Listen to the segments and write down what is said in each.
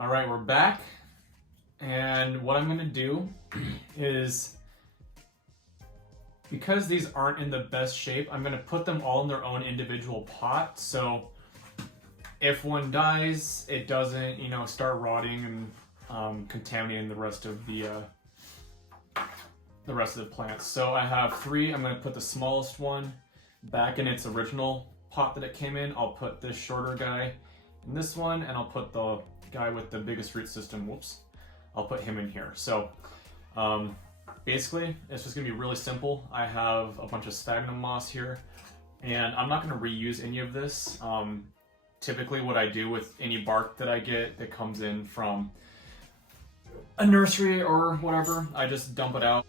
All right, we're back. And what I'm gonna do is, because these aren't in the best shape, I'm gonna put them all in their own individual pot. So if one dies, it doesn't, start rotting and contaminating the rest of the plants. So I have 3. I'm gonna put the smallest one back in its original pot that it came in. I'll put this shorter guy in this one, and I'll put the guy with the biggest root system, I'll put him in here. So basically it's just gonna be really simple. I have a bunch of sphagnum moss here, and I'm not gonna reuse any of this. Typically what I do with any bark that I get that comes in from a nursery or whatever, I just dump it out.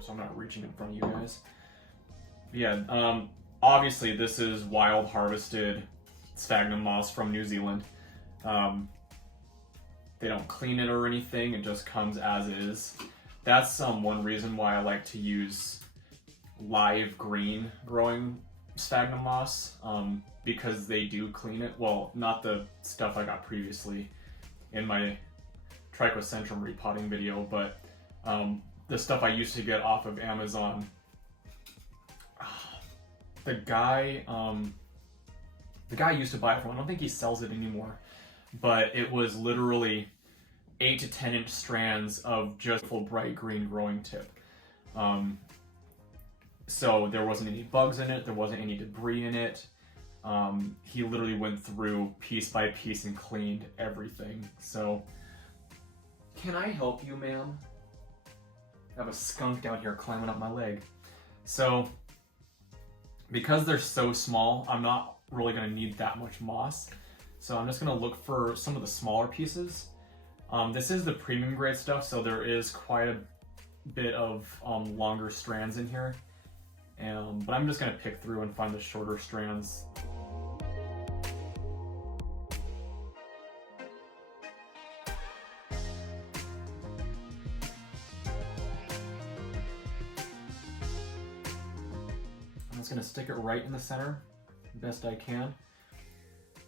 So I'm not reaching in front of you guys. But yeah, obviously this is wild harvested sphagnum moss from New Zealand. They don't clean it or anything, it just comes as is. That's one reason why I like to use live green growing sphagnum moss, because they do clean it. Well, not the stuff I got previously in my Trichocentrum repotting video, but the stuff I used to get off of Amazon. The guy used to buy it from, I don't think he sells it anymore, but it was literally 8 to 10 inch strands of just full bright green growing tip. So there wasn't any bugs in it, there wasn't any debris in it. He literally went through piece by piece and cleaned everything. So, can I help you, ma'am? I have a skunk down here climbing up my leg. So, because they're so small, I'm not really going to need that much moss. So I'm just going to look for some of the smaller pieces. This is the premium grade stuff, so there is quite a bit of longer strands in here. But I'm just going to pick through and find the shorter strands. I'm just going to stick it right in the center, best I can.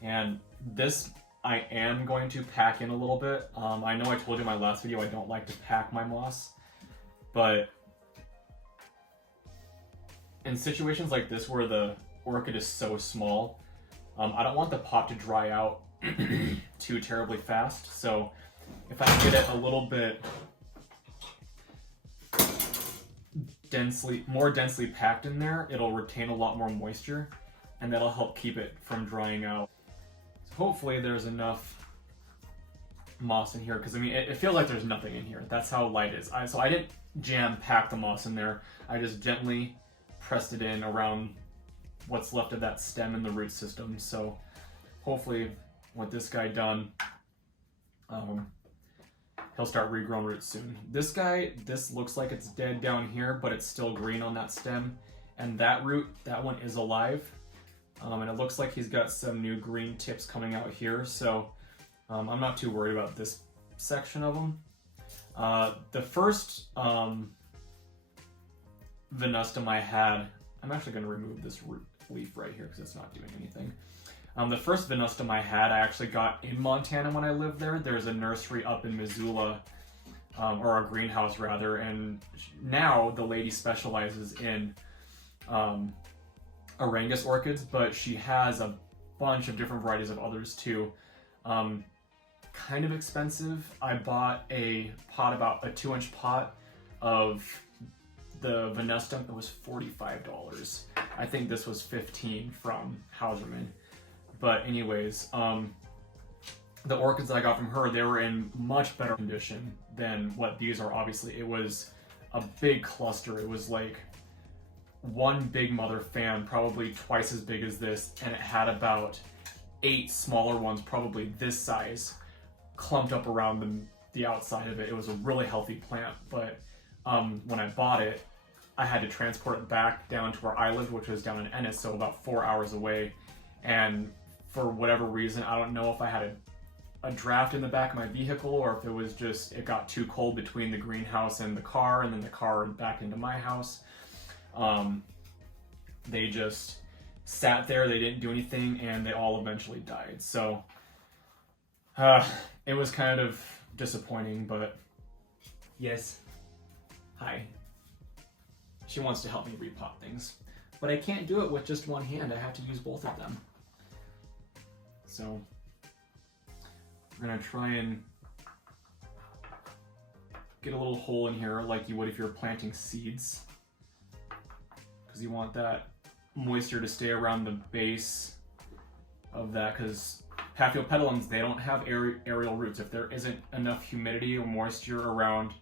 And this I am going to pack in a little bit. I know I told you in my last video I don't like to pack my moss, but in situations like this where the orchid is so small, I don't want the pot to dry out too terribly fast. So if I can get it a little bit more densely packed in there, it'll retain a lot more moisture, and that'll help keep it from drying out. So hopefully there's enough moss in here, because I mean it feels like there's nothing in here. That's how light it is. So I didn't jam pack the moss in there. I just gently pressed it in around what's left of that stem in the root system. So hopefully with this guy done, he'll start regrowing roots soon. This guy, this looks like it's dead down here, but it's still green on that stem. And that root, that one is alive. And it looks like he's got some new green tips coming out here. So I'm not too worried about this section of them. The first venustum I had, I'm actually going to remove this root leaf right here because it's not doing anything. The first venustum I had, I actually got in Montana when I lived there. There's a nursery up in Missoula, or a greenhouse rather, and now the lady specializes in Arangus orchids, but she has a bunch of different varieties of others too. Kind of expensive. I bought a pot, about a 2-inch pot of the venustum. It was $45. I think this was $15 from Hauserman. But anyways, the orchids I got from her, they were in much better condition than what these are. Obviously, it was a big cluster. It was like one big mother fan, probably twice as big as this, and it had about 8 smaller ones, probably this size, clumped up around the outside of it. It was a really healthy plant, but when I bought it, I had to transport it back down to where I lived, which was down in Ennis, so about 4 hours away. And for whatever reason, I don't know if I had a a draft in the back of my vehicle, or if it was just, it got too cold between the greenhouse and the car, and then the car back into my house. They just sat there, they didn't do anything, and they all eventually died. So it was kind of disappointing, but yes, hi. She wants to help me repot things, but I can't do it with just one hand. I have to use both of them. So we're gonna try and get a little hole in here like you would if you're planting seeds, because you want that moisture to stay around the base of that, because Paphiopedilums, they don't have aerial roots. If there isn't enough humidity or moisture around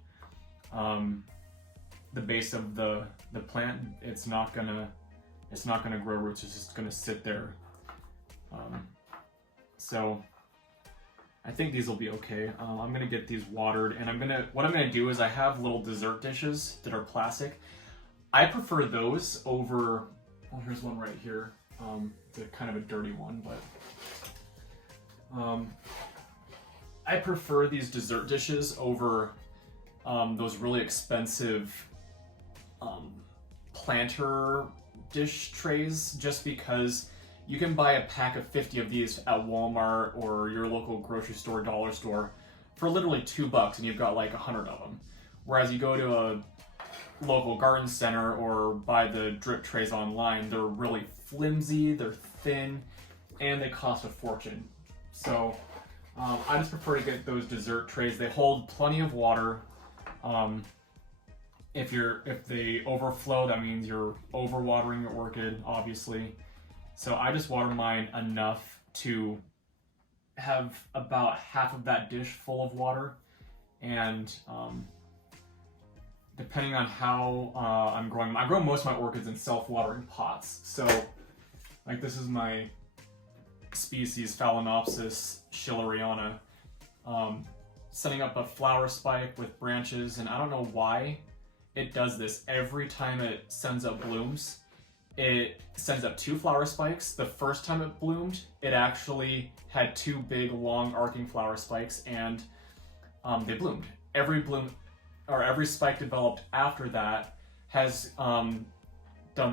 the base of the plant, it's not gonna grow roots. It's just gonna sit there. So I think these will be okay. I'm gonna get these watered, and what I'm gonna do is I have little dessert dishes that are plastic. I prefer those over, well, here's one right here. It's a kind of a dirty one, but I prefer these dessert dishes over those really expensive planter dish trays, just because you can buy a pack of 50 of these at Walmart or your local grocery store, dollar store, for literally $2, and you've got like 100 of them. Whereas you go to a local garden center or buy the drip trays online, they're really flimsy, they're thin, and they cost a fortune. So I just prefer to get those dessert trays. They hold plenty of water. If they overflow, that means you're overwatering your orchid, obviously. So I just water mine enough to have about half of that dish full of water, and depending on how I'm growing them, I grow most of my orchids in self-watering pots. So, like, this is my species Phalaenopsis schilleriana, setting up a flower spike with branches, and I don't know why it does this. Every time it sends up blooms, it sends up 2 flower spikes. The first time it bloomed, it actually had 2 big, long, arcing flower spikes, and they bloomed. Every spike developed after that has done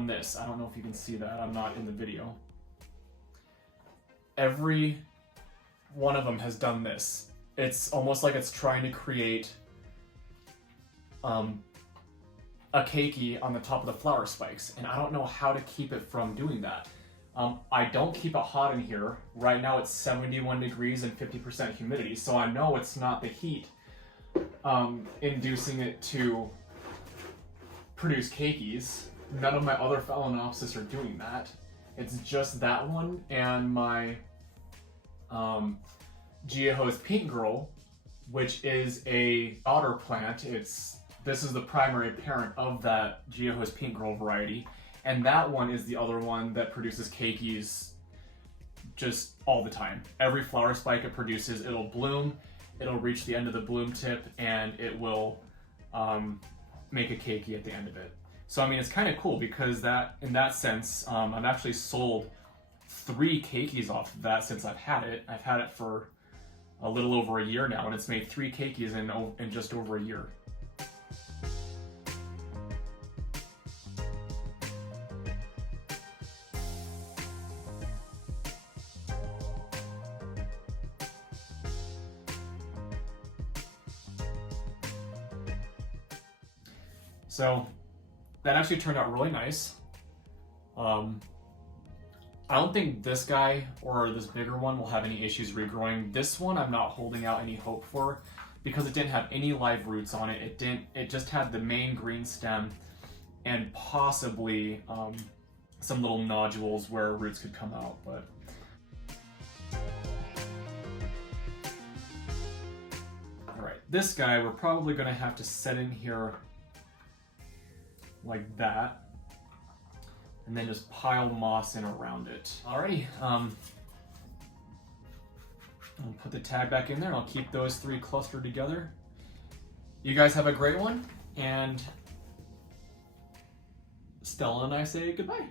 this. I don't know if you can see that. I'm not in the video. Every one of them has done this. It's almost like it's trying to create a keiki on the top of the flower spikes, and I don't know how to keep it from doing that. I don't keep it hot in here. Right now it's 71 degrees and 50% humidity, so I know it's not the heat inducing it to produce keikis. None of my other Phalaenopsis are doing that. It's just that one and my Geohose Pink Girl, which is a daughter plant. This is the primary parent of that Geohose Pink Girl variety, and that one is the other one that produces keikis just all the time. Every flower spike it produces, it'll bloom, it'll reach the end of the bloom tip, and it will make a keiki at the end of it. So I mean, it's kind of cool because in that sense, I've actually sold 3 keikis off of that since I've had it. I've had it for a little over a year now, and it's made 3 keikis in just over a year. So that actually turned out really nice. I don't think this guy or this bigger one will have any issues regrowing. This one I'm not holding out any hope for because it didn't have any live roots on it. It just had the main green stem and possibly some little nodules where roots could come out, but all right, this guy we're probably gonna have to set in here like that, and then just pile moss in around it. Alrighty, I'll put the tag back in there and I'll keep those 3 clustered together. You guys have a great one, and Stella and I say goodbye.